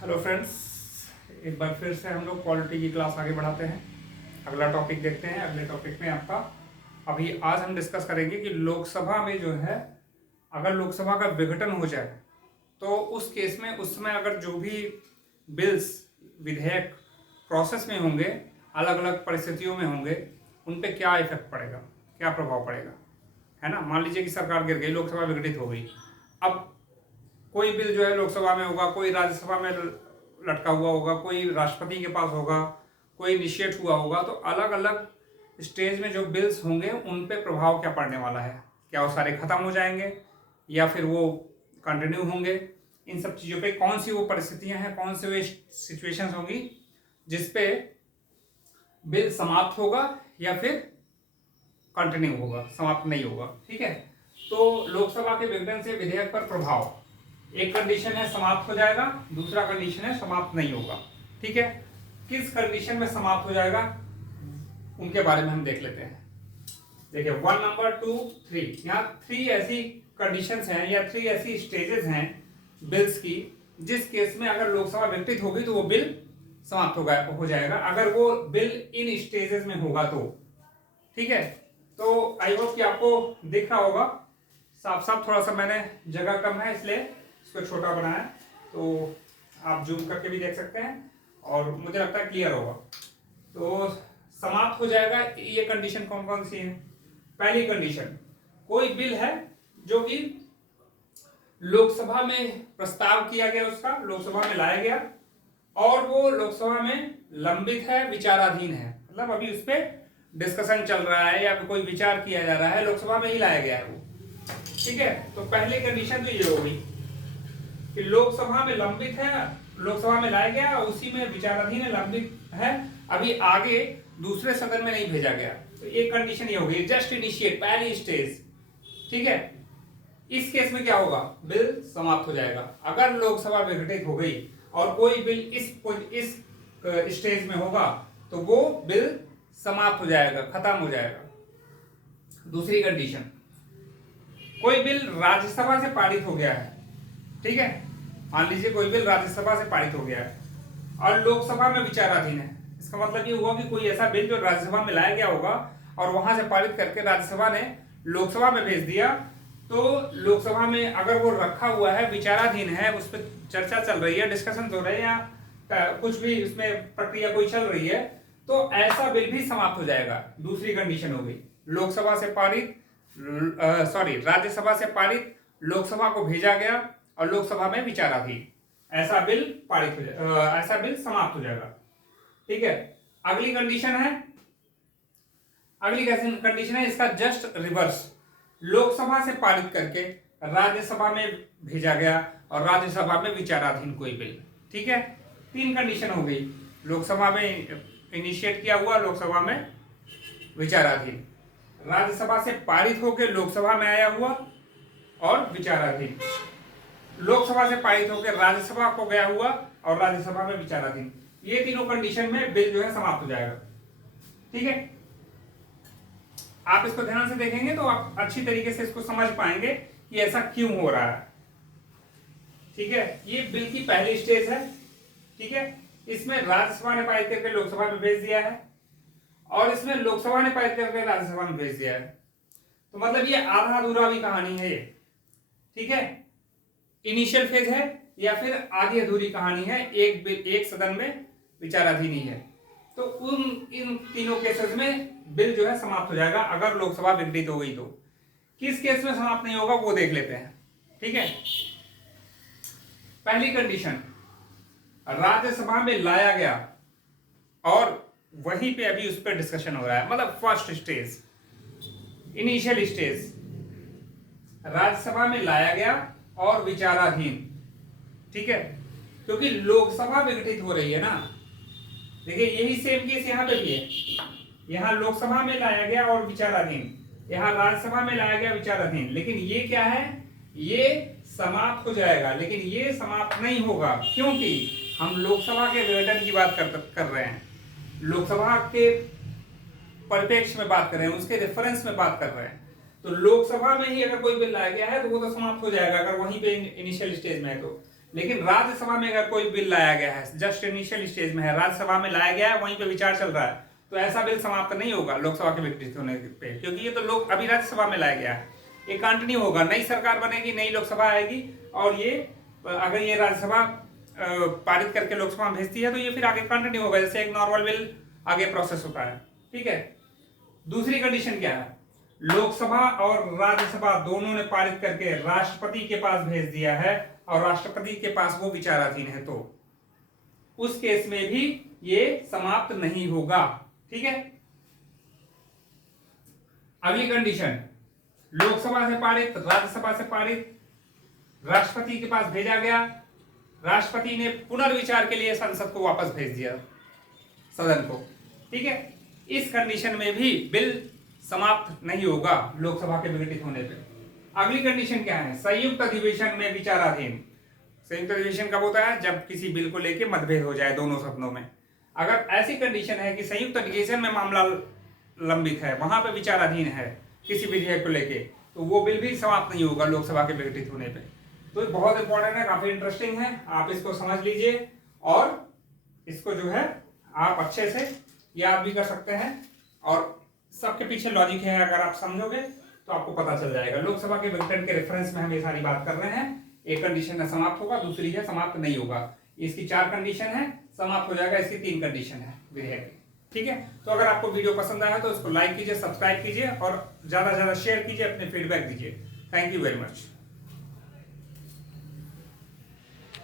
Hello friends, एक बार फिर से हम लोग पॉलिटी की क्लास आगे बढ़ाते हैं। अगला टॉपिक देखते हैं। अगले टॉपिक में आपका अभी आज हम डिस्कस करेंगे कि लोकसभा में जो है, अगर लोकसभा का विघटन हो जाए तो उस केस में उस समय अगर जो भी बिल्स विधेयक प्रोसेस में होंगे, अलग अलग परिस्थितियों में होंगे, उन पे क्या इफेक्ट पड़ेगा, क्या प्रभाव पड़ेगा, है ना। मान लीजिए कि सरकार गिर गई, लोकसभा विघटित हो गई। अब कोई बिल जो है लोकसभा में होगा, कोई राज्यसभा में लटका हुआ होगा, कोई राष्ट्रपति के पास होगा, कोई इनिशिएट हुआ होगा। तो अलग अलग स्टेज में जो बिल्स होंगे उन पे प्रभाव क्या पड़ने वाला है, क्या वो सारे खत्म हो जाएंगे या फिर वो कंटिन्यू होंगे। इन सब चीज़ों पे कौन सी वो परिस्थितियां हैं, कौन से वो सिचुएशंस होंगी जिसपे बिल समाप्त होगा या फिर कंटिन्यू होगा, समाप्त नहीं होगा। ठीक है, तो लोकसभा के विघटन से विधेयक पर प्रभाव, एक कंडीशन है समाप्त हो जाएगा, दूसरा कंडीशन है समाप्त नहीं होगा। ठीक है, किस कंडीशन में समाप्त हो जाएगा उनके बारे में हम देख लेते हैं। देखिए 1 नंबर 2 3, यहाँ 3 ऐसी कंडीशंस हैं या 3 ऐसी स्टेजेस हैं बिल्स की, जिस केस में अगर लोकसभा विघटित होगी तो वो बिल समाप्त हो जाएगा, अगर वो बिल इन स्टेजेस में होगा तो। ठीक है, तो आई होप कि आपको दिख रहा होगा साफ साफ। थोड़ा सा मैंने जगह कम है इसलिए इसको छोटा बनाया, तो आप जूम करके भी देख सकते हैं और मुझे लगता है क्लियर होगा। तो समाप्त हो जाएगा, ये कंडीशन कौन कौन सी है। पहली कंडीशन, कोई बिल है जो कि लोकसभा में प्रस्ताव किया गया, उसका लोकसभा में लाया गया और वो लोकसभा में लंबित है, विचाराधीन है, मतलब अभी उस पर डिस्कशन चल रहा है या कोई विचार किया जा रहा है, लोकसभा में ही लाया गया है वो। ठीक है, तो पहली कंडीशन तो ये हो गई कि लोकसभा में लंबित है, लोकसभा में लाया गया, उसी में विचाराधीन है, लंबित है, अभी आगे दूसरे सदन में नहीं भेजा गया। तो एक कंडीशन ये हो गई, जस्ट इनिशिएट, पहली स्टेज। ठीक है, इस केस में क्या होगा, बिल समाप्त हो जाएगा। अगर लोकसभा विघटित हो गई और कोई बिल इस स्टेज में होगा तो वो बिल समाप्त हो जाएगा, खत्म हो जाएगा। दूसरी कंडीशन, कोई बिल राज्यसभा से पारित हो गया है। ठीक है, मान लीजिए कोई बिल राज्यसभा से पारित हो गया है और लोकसभा में विचाराधीन है। इसका मतलब ये हुआ कि कोई ऐसा बिल जो राज्यसभा में लाया गया होगा और वहां से पारित करके राज्यसभा ने लोकसभा में भेज दिया, तो लोकसभा में अगर वो रखा हुआ है, विचाराधीन है, उस पर चर्चा चल रही है, डिस्कशन हो रहे हैं या कुछ भी उसमें प्रक्रिया कोई चल रही है, तो ऐसा बिल भी समाप्त हो जाएगा। दूसरी कंडीशन हो गई, लोकसभा से पारित, राज्यसभा से पारित, लोकसभा को भेजा गया और लोकसभा में विचाराधीन, ऐसा बिल पारित हो जाएगा, ऐसा बिल समाप्त हो जाएगा। ठीक है, अगली कंडीशन है इसका जस्ट रिवर्स, लोकसभा से पारित करके राज्यसभा में भेजा गया और राज्यसभा में विचाराधीन कोई बिल। ठीक है, 3 कंडीशन हो गई, लोकसभा में इनिशिएट किया हुआ, लोकसभा में विचाराधीन, राज्यसभा से पारित होकर लोकसभा में आया हुआ और विचाराधीन, लोकसभा से पारित होकर राज्यसभा को गया हुआ और राज्यसभा में विचाराधीन। ये तीनों कंडीशन में बिल जो है समाप्त हो जाएगा। ठीक है, आप इसको ध्यान से देखेंगे तो आप अच्छी तरीके से इसको समझ पाएंगे कि ऐसा क्यों हो रहा है। ठीक है, ये बिल की पहली स्टेज है। ठीक है, इसमें राज्यसभा ने पारित करके लोकसभा में भेज दिया है और इसमें लोकसभा ने पारित करके राज्यसभा में भेज दिया है, तो मतलब ये आधा अधूरा भी कहानी है ये। ठीक है, इनिशियल फेज है या फिर आधी अधूरी कहानी है, एक सदन में विचाराधीन ही है। तो इन तीनों केसेस में बिल जो है समाप्त हो जाएगा अगर लोकसभा विघटित हो गई तो। किस केस में समाप्त नहीं होगा वो देख लेते हैं। ठीक है, पहली कंडीशन, राज्यसभा में लाया गया और वहीं पे अभी उस पर डिस्कशन हो रहा है, मतलब first stage, initial stage, Rajya Sabha में लाया गया और विचाराधीन। ठीक है, क्योंकि लोकसभा विघटित हो रही है ना। देखिए यही सेम केस यहां पे भी है, यहां लोकसभा में लाया गया और विचाराधीन, यहां राज्यसभा में लाया गया विचाराधीन, लेकिन ये क्या है, ये समाप्त हो जाएगा, लेकिन ये समाप्त नहीं होगा क्योंकि हम लोकसभा के विघटन की बात कर रहे हैं, लोकसभा के परिप्रेक्ष्य में बात कर रहे हैं, उसके रेफरेंस में बात कर रहे हैं। तो लोकसभा में ही अगर कोई बिल लाया गया है तो वो तो समाप्त हो जाएगा अगर वहीं पे इनिशियल स्टेज में है तो। लेकिन राज्यसभा में अगर कोई बिल लाया गया है, जस्ट इनिशियल स्टेज में है, राज्यसभा में लाया गया है, वहीं पे विचार चल रहा है, तो ऐसा बिल समाप्त नहीं होगा लोकसभा के विघटित होने पे, क्योंकि ये तो लोग अभी राज्यसभा में लाया गया है, ये कंटिन्यू होगा। नई सरकार बनेगी, नई लोकसभा आएगी, और ये अगर ये राज्यसभा पारित करके लोकसभा में भेजती है तो ये फिर आगे कंटिन्यू होगा, जैसे एक नॉर्मल बिल आगे प्रोसेस होता है। ठीक है। दूसरी कंडीशन क्या है, लोकसभा और राज्यसभा दोनों ने पारित करके राष्ट्रपति के पास भेज दिया है और राष्ट्रपति के पास वो विचाराधीन है, तो उस केस में भी ये समाप्त नहीं होगा। ठीक है। अगली कंडीशन, लोकसभा से पारित, राज्यसभा से पारित, राष्ट्रपति के पास भेजा गया, राष्ट्रपति ने पुनर्विचार के लिए संसद को वापस भेज दिया, सदन को। ठीक है। इस कंडीशन में भी बिल समाप्त नहीं होगा लोकसभा के विघटित होने पे। अगली कंडीशन क्या है, संयुक्त अधिवेशन में विचाराधीन। संयुक्त अधिवेशन कब होता है, जब किसी बिल को लेके मतभेद हो जाए दोनों सदनों में। अगर ऐसी कंडीशन है कि संयुक्त अधिवेशन में मामला लंबित है, वहां पे विचाराधीन है किसी विधेयक को लेके, तो वो बिल भी समाप्त नहीं होगा लोकसभा के विघटित होने पे। तो बहुत इंपॉर्टेंट है, काफी इंटरेस्टिंग है, आप इसको समझ लीजिए और इसको जो है आप अच्छे से याद भी कर सकते हैं, और सबके पीछे लॉजिक है, अगर आप समझोगे तो आपको पता चल जाएगा। लोकसभा के विघटन के रेफरेंस में हम ये सारी बात कर रहे हैं। एक कंडीशन है समाप्त होगा, दूसरी है समाप्त नहीं होगा। इसकी 4 कंडीशन है, समाप्त हो जाएगा, इसकी 3 कंडीशन है विधेयक की। ठीक है। तो अगर आपको वीडियो पसंद आया तो इसको लाइक कीजिए, सब्सक्राइब कीजिए और ज्यादा से ज्यादा शेयर कीजिए, अपने फीडबैक दीजिए। Thank you very much.